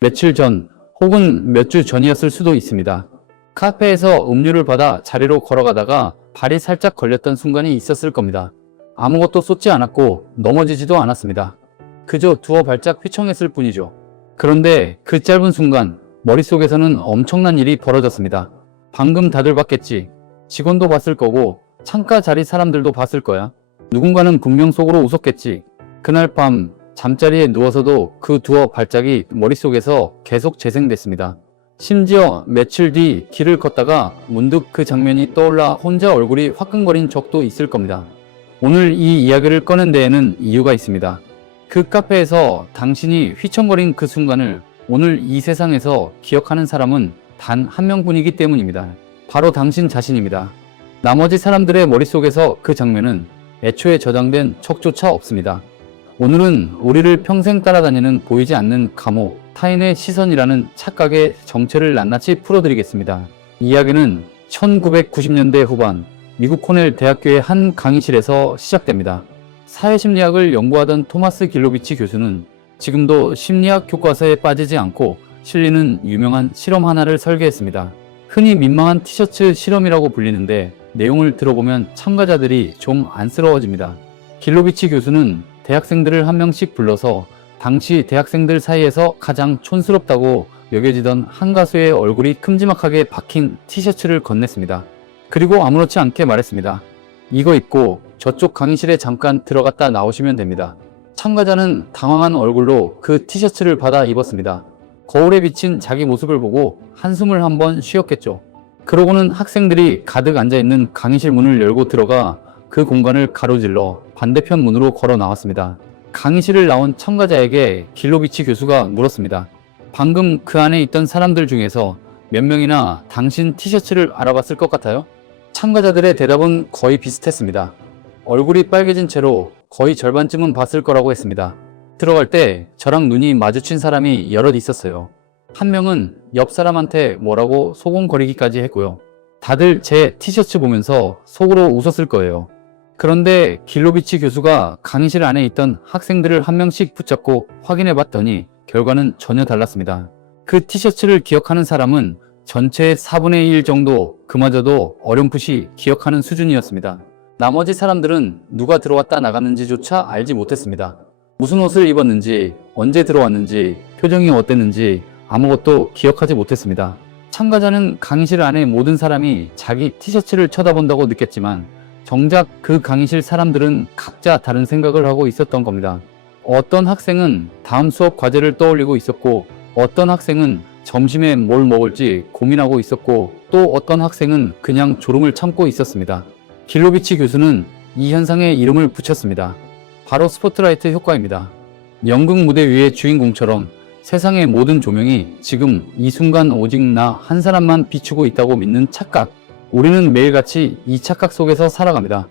며칠 전 혹은 몇 주 전이었을 수도 있습니다. 카페에서 음료를 받아 자리로 걸어가다가 발이 살짝 걸렸던 순간이 있었을 겁니다. 아무것도 쏟지 않았고 넘어지지도 않았습니다. 그저 두어 발짝 휘청했을 뿐이죠. 그런데 그 짧은 순간 머릿속에서는 엄청난 일이 벌어졌습니다. 방금 다들 봤겠지. 직원도 봤을 거고 창가 자리 사람들도 봤을 거야. 누군가는 분명 속으로 웃었겠지. 그날 밤 잠자리에 누워서도 그 두어 발작이 머릿속에서 계속 재생됐습니다. 심지어 며칠 뒤 길을 걷다가 문득 그 장면이 떠올라 혼자 얼굴이 화끈거린 적도 있을 겁니다. 오늘 이 이야기를 꺼낸 데에는 이유가 있습니다. 그 카페에서 당신이 휘청거린 그 순간을 오늘 이 세상에서 기억하는 사람은 단 한 명뿐이기 때문입니다. 바로 당신 자신입니다. 나머지 사람들의 머릿속에서 그 장면은 애초에 저장된 척조차 없습니다. 오늘은 우리를 평생 따라다니는 보이지 않는 감옥, 타인의 시선이라는 착각의 정체를 낱낱이 풀어드리겠습니다. 이야기는 1990년대 후반 미국 코넬 대학교의 한 강의실에서 시작됩니다. 사회심리학을 연구하던 토마스 길로비치 교수는 지금도 심리학 교과서에 빠지지 않고 실리는 유명한 실험 하나를 설계했습니다. 흔히 민망한 티셔츠 실험이라고 불리는데 내용을 들어보면 참가자들이 좀 안쓰러워집니다. 길로비치 교수는 대학생들을 한 명씩 불러서 당시 대학생들 사이에서 가장 촌스럽다고 여겨지던 한 가수의 얼굴이 큼지막하게 박힌 티셔츠를 건넸습니다. 그리고 아무렇지 않게 말했습니다. 이거 입고 저쪽 강의실에 잠깐 들어갔다 나오시면 됩니다. 참가자는 당황한 얼굴로 그 티셔츠를 받아 입었습니다. 거울에 비친 자기 모습을 보고 한숨을 한번 쉬었겠죠. 그러고는 학생들이 가득 앉아있는 강의실 문을 열고 들어가 그 공간을 가로질러 반대편 문으로 걸어 나왔습니다. 강의실을 나온 참가자에게 길로비치 교수가 물었습니다. 방금 그 안에 있던 사람들 중에서 몇 명이나 당신 티셔츠를 알아봤을 것 같아요? 참가자들의 대답은 거의 비슷했습니다. 얼굴이 빨개진 채로 거의 절반쯤은 봤을 거라고 했습니다. 들어갈 때 저랑 눈이 마주친 사람이 여럿 있었어요. 한 명은 옆 사람한테 뭐라고 소곤거리기까지 했고요. 다들 제 티셔츠 보면서 속으로 웃었을 거예요. 그런데 길로비치 교수가 강의실 안에 있던 학생들을 한 명씩 붙잡고 확인해 봤더니 결과는 전혀 달랐습니다. 그 티셔츠를 기억하는 사람은 전체의 4분의 1 정도, 그마저도 어렴풋이 기억하는 수준이었습니다. 나머지 사람들은 누가 들어왔다 나갔는지조차 알지 못했습니다. 무슨 옷을 입었는지, 언제 들어왔는지, 표정이 어땠는지 아무것도 기억하지 못했습니다. 참가자는 강의실 안에 모든 사람이 자기 티셔츠를 쳐다본다고 느꼈지만 정작 그 강의실 사람들은 각자 다른 생각을 하고 있었던 겁니다. 어떤 학생은 다음 수업 과제를 떠올리고 있었고, 어떤 학생은 점심에 뭘 먹을지 고민하고 있었고, 또 어떤 학생은 그냥 졸음을 참고 있었습니다. 길로비치 교수는 이 현상에 이름을 붙였습니다. 바로 스포트라이트 효과입니다. 연극 무대 위의 주인공처럼 세상의 모든 조명이 지금 이 순간 오직 나 한 사람만 비추고 있다고 믿는 착각. 우리는 매일같이 이 착각 속에서 살아갑니다.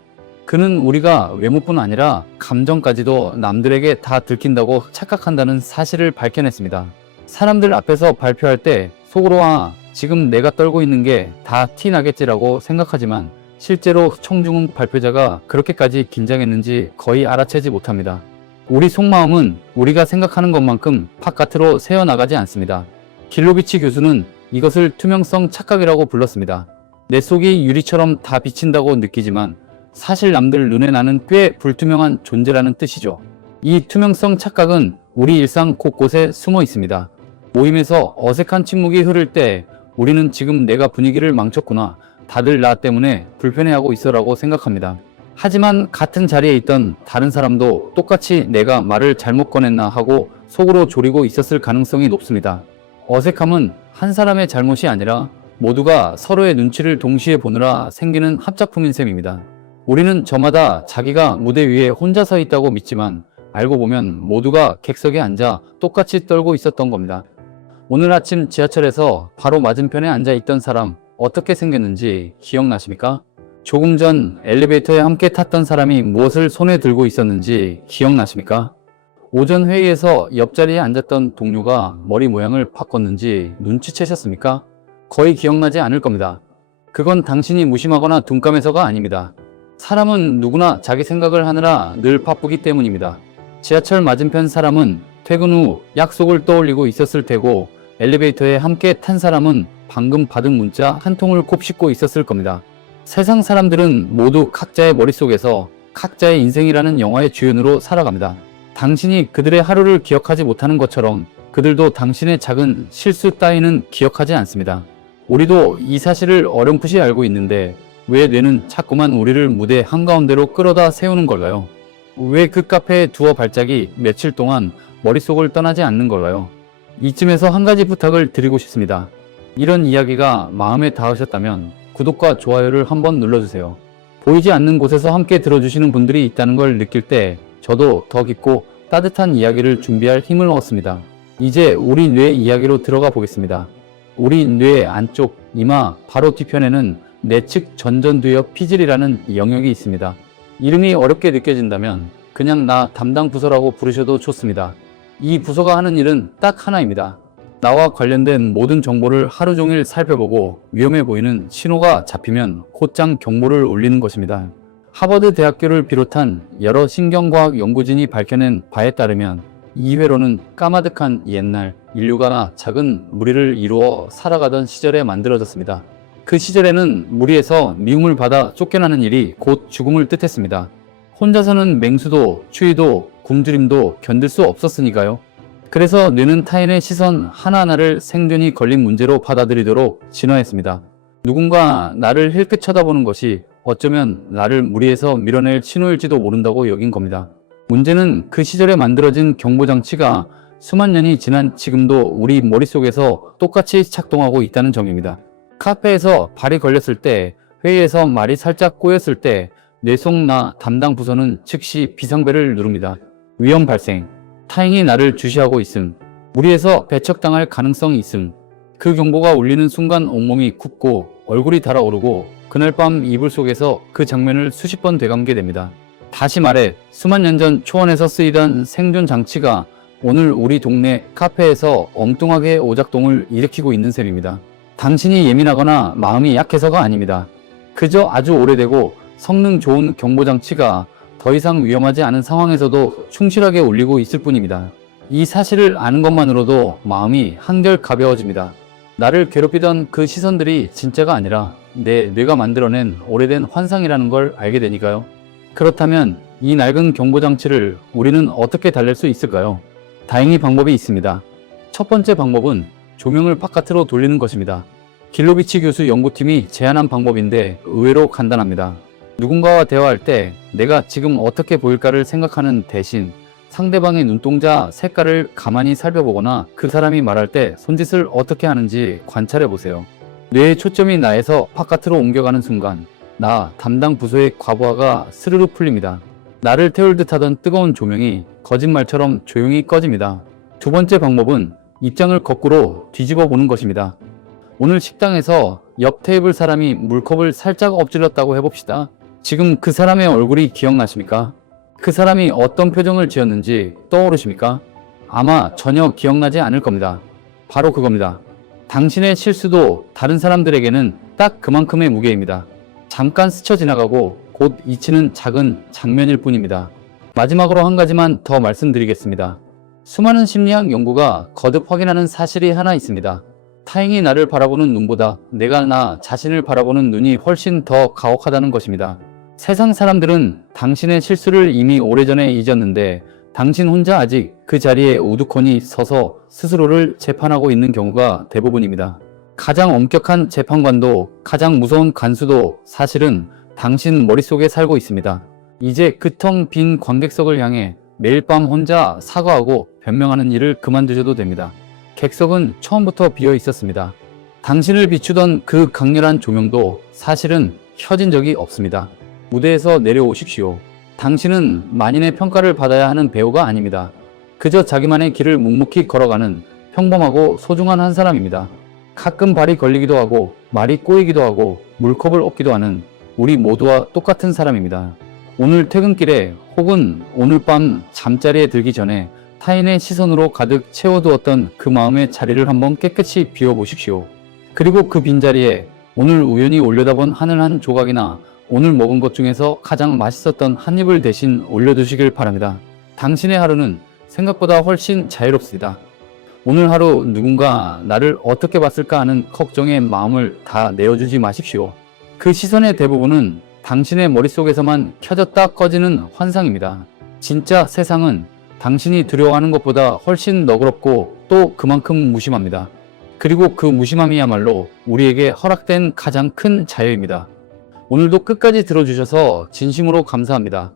그는 우리가 외모뿐 아니라 감정까지도 남들에게 다 들킨다고 착각한다는 사실을 밝혀냈습니다. 사람들 앞에서 발표할 때 속으로 지금 내가 떨고 있는 게 다 티 나겠지라고 생각하지만 실제로 청중은 발표자가 그렇게까지 긴장했는지 거의 알아채지 못합니다. 우리 속마음은 우리가 생각하는 것만큼 바깥으로 새어나가지 않습니다. 길로비치 교수는 이것을 투명성 착각이라고 불렀습니다. 내 속이 유리처럼 다 비친다고 느끼지만 사실 남들 눈에 나는 꽤 불투명한 존재라는 뜻이죠. 이 투명성 착각은 우리 일상 곳곳에 숨어 있습니다. 모임에서 어색한 침묵이 흐를 때 우리는 지금 내가 분위기를 망쳤구나, 다들 나 때문에 불편해하고 있어라고 생각합니다. 하지만 같은 자리에 있던 다른 사람도 똑같이 내가 말을 잘못 꺼냈나 하고 속으로 졸이고 있었을 가능성이 높습니다. 어색함은 한 사람의 잘못이 아니라 모두가 서로의 눈치를 동시에 보느라 생기는 합작품인 셈입니다. 우리는 저마다 자기가 무대 위에 혼자 서 있다고 믿지만 알고 보면 모두가 객석에 앉아 똑같이 떨고 있었던 겁니다. 오늘 아침 지하철에서 바로 맞은편에 앉아 있던 사람 어떻게 생겼는지 기억나십니까? 조금 전 엘리베이터에 함께 탔던 사람이 무엇을 손에 들고 있었는지 기억나십니까? 오전 회의에서 옆자리에 앉았던 동료가 머리 모양을 바꿨는지 눈치채셨습니까? 거의 기억나지 않을 겁니다. 그건 당신이 무심하거나 둔감해서가 아닙니다. 사람은 누구나 자기 생각을 하느라 늘 바쁘기 때문입니다. 지하철 맞은편 사람은 퇴근 후 약속을 떠올리고 있었을 테고 엘리베이터에 함께 탄 사람은 방금 받은 문자 한 통을 곱씹고 있었을 겁니다. 세상 사람들은 모두 각자의 머릿속에서 각자의 인생이라는 영화의 주연으로 살아갑니다. 당신이 그들의 하루를 기억하지 못하는 것처럼 그들도 당신의 작은 실수 따위는 기억하지 않습니다. 우리도 이 사실을 어렴풋이 알고 있는데 왜 뇌는 자꾸만 우리를 무대 한가운데로 끌어다 세우는 걸까요? 왜 그 카페에 두어 발짝이 며칠 동안 머릿속을 떠나지 않는 걸까요? 이쯤에서 한 가지 부탁을 드리고 싶습니다. 이런 이야기가 마음에 닿으셨다면 구독과 좋아요를 한번 눌러주세요. 보이지 않는 곳에서 함께 들어주시는 분들이 있다는 걸 느낄 때 저도 더 깊고 따뜻한 이야기를 준비할 힘을 얻습니다. 이제 우리 뇌 이야기로 들어가 보겠습니다. 우리 뇌 안쪽 이마 바로 뒤편에는 내측 전전두엽 피질이라는 영역이 있습니다. 이름이 어렵게 느껴진다면 그냥 나 담당 부서라고 부르셔도 좋습니다. 이 부서가 하는 일은 딱 하나입니다. 나와 관련된 모든 정보를 하루 종일 살펴보고 위험해 보이는 신호가 잡히면 곧장 경보를 울리는 것입니다. 하버드 대학교를 비롯한 여러 신경과학 연구진이 밝혀낸 바에 따르면 이 회로는 까마득한 옛날 인류가 작은 무리를 이루어 살아가던 시절에 만들어졌습니다. 그 시절에는 무리에서 미움을 받아 쫓겨나는 일이 곧 죽음을 뜻했습니다. 혼자서는 맹수도 추위도 굶주림도 견딜 수 없었으니까요. 그래서 뇌는 타인의 시선 하나하나를 생존이 걸린 문제로 받아들이도록 진화했습니다. 누군가 나를 힐끗 쳐다보는 것이 어쩌면 나를 무리에서 밀어낼 신호일지도 모른다고 여긴 겁니다. 문제는 그 시절에 만들어진 경보장치가 수만 년이 지난 지금도 우리 머릿속에서 똑같이 작동하고 있다는 점입니다. 카페에서 발이 걸렸을 때, 회의에서 말이 살짝 꼬였을 때 뇌 속 나 담당 부서는 즉시 비상벨을 누릅니다. 위험 발생, 타인이 나를 주시하고 있음, 무리에서 배척당할 가능성이 있음. 그 경보가 울리는 순간 온몸이 굽고 얼굴이 달아오르고 그날 밤 이불 속에서 그 장면을 수십 번 되감게 됩니다. 다시 말해 수만 년 전 초원에서 쓰이던 생존 장치가 오늘 우리 동네 카페에서 엉뚱하게 오작동을 일으키고 있는 셈입니다. 당신이 예민하거나 마음이 약해서가 아닙니다. 그저 아주 오래되고 성능 좋은 경보장치가 더 이상 위험하지 않은 상황에서도 충실하게 울리고 있을 뿐입니다. 이 사실을 아는 것만으로도 마음이 한결 가벼워집니다. 나를 괴롭히던 그 시선들이 진짜가 아니라 내 뇌가 만들어낸 오래된 환상이라는 걸 알게 되니까요. 그렇다면 이 낡은 경보장치를 우리는 어떻게 달랠 수 있을까요? 다행히 방법이 있습니다. 첫 번째 방법은 조명을 바깥으로 돌리는 것입니다. 길로비치 교수 연구팀이 제안한 방법인데 의외로 간단합니다. 누군가와 대화할 때 내가 지금 어떻게 보일까를 생각하는 대신 상대방의 눈동자 색깔을 가만히 살펴보거나 그 사람이 말할 때 손짓을 어떻게 하는지 관찰해 보세요. 뇌의 초점이 나에서 바깥으로 옮겨가는 순간 나 담당 부서의 과부하가 스르르 풀립니다. 나를 태울 듯하던 뜨거운 조명이 거짓말처럼 조용히 꺼집니다. 두 번째 방법은 입장을 거꾸로 뒤집어 보는 것입니다. 오늘 식당에서 옆 테이블 사람이 물컵을 살짝 엎질렀다고 해봅시다. 지금 그 사람의 얼굴이 기억나십니까? 그 사람이 어떤 표정을 지었는지 떠오르십니까? 아마 전혀 기억나지 않을 겁니다. 바로 그겁니다. 당신의 실수도 다른 사람들에게는 딱 그만큼의 무게입니다. 잠깐 스쳐 지나가고 곧 잊히는 작은 장면일 뿐입니다. 마지막으로 한 가지만 더 말씀드리겠습니다. 수많은 심리학 연구가 거듭 확인하는 사실이 하나 있습니다. 타인이 나를 바라보는 눈보다 내가 나 자신을 바라보는 눈이 훨씬 더 가혹하다는 것입니다. 세상 사람들은 당신의 실수를 이미 오래전에 잊었는데 당신 혼자 아직 그 자리에 우두커니 서서 스스로를 재판하고 있는 경우가 대부분입니다. 가장 엄격한 재판관도 가장 무서운 간수도 사실은 당신 머릿속에 살고 있습니다. 이제 그 텅 빈 관객석을 향해 매일 밤 혼자 사과하고 변명하는 일을 그만두셔도 됩니다. 객석은 처음부터 비어 있었습니다. 당신을 비추던 그 강렬한 조명도 사실은 켜진 적이 없습니다. 무대에서 내려오십시오. 당신은 만인의 평가를 받아야 하는 배우가 아닙니다. 그저 자기만의 길을 묵묵히 걸어가는 평범하고 소중한 한 사람입니다. 가끔 발이 걸리기도 하고 말이 꼬이기도 하고 물컵을 엎기도 하는 우리 모두와 똑같은 사람입니다. 오늘 퇴근길에 혹은 오늘 밤 잠자리에 들기 전에 타인의 시선으로 가득 채워두었던 그 마음의 자리를 한번 깨끗이 비워보십시오. 그리고 그 빈자리에 오늘 우연히 올려다본 하늘 한 조각이나 오늘 먹은 것 중에서 가장 맛있었던 한 입을 대신 올려두시길 바랍니다. 당신의 하루는 생각보다 훨씬 자유롭습니다. 오늘 하루 누군가 나를 어떻게 봤을까 하는 걱정의 마음을 다 내어주지 마십시오. 그 시선의 대부분은 당신의 머릿속에서만 켜졌다 꺼지는 환상입니다. 진짜 세상은 당신이 두려워하는 것보다 훨씬 너그럽고 또 그만큼 무심합니다. 그리고 그 무심함이야말로 우리에게 허락된 가장 큰 자유입니다. 오늘도 끝까지 들어주셔서 진심으로 감사합니다.